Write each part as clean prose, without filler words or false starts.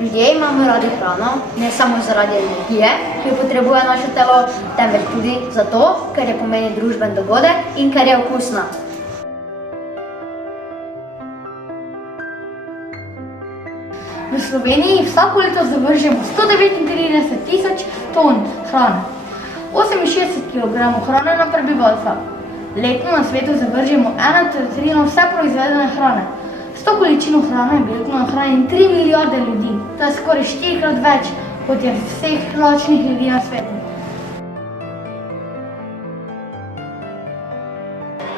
Ljudje imamo radi hrano, ne samo zaradi energije, ki jo potrebuje naše telo, temveč tudi zato, ker je pomeni družben dogodek in ker je okusna. V Sloveniji vsako leto zavržemo 139 tisoč ton hrane, 68 kg hrane na prebivalca. Letno na svetu zavržemo 1/3 vse proizvedene hrane. S to količino hrane bi letno nahranili 3 milijarde ljudi. To je skoraj 4-krat več, kot je vseh lačnih ljudi na svetu.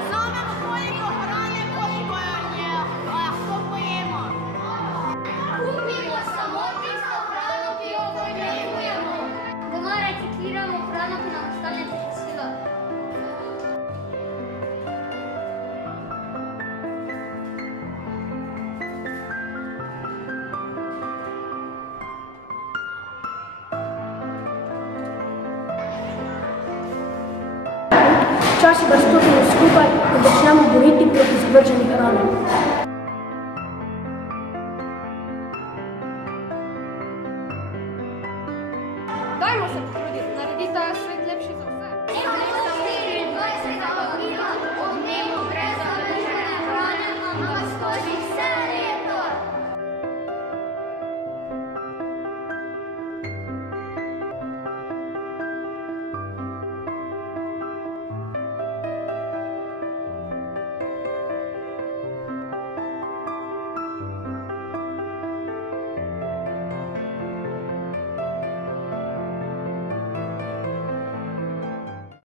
Vzamemo toliko hrane, koliko je lahko pojemo. Kupimo samo tisto hrano, ki jo potrebujemo. Doma recikliramo hrano, ki nam ostane sila. Čas je, da stopimo skupaj in začnemo boriti proti zavrženi hrani.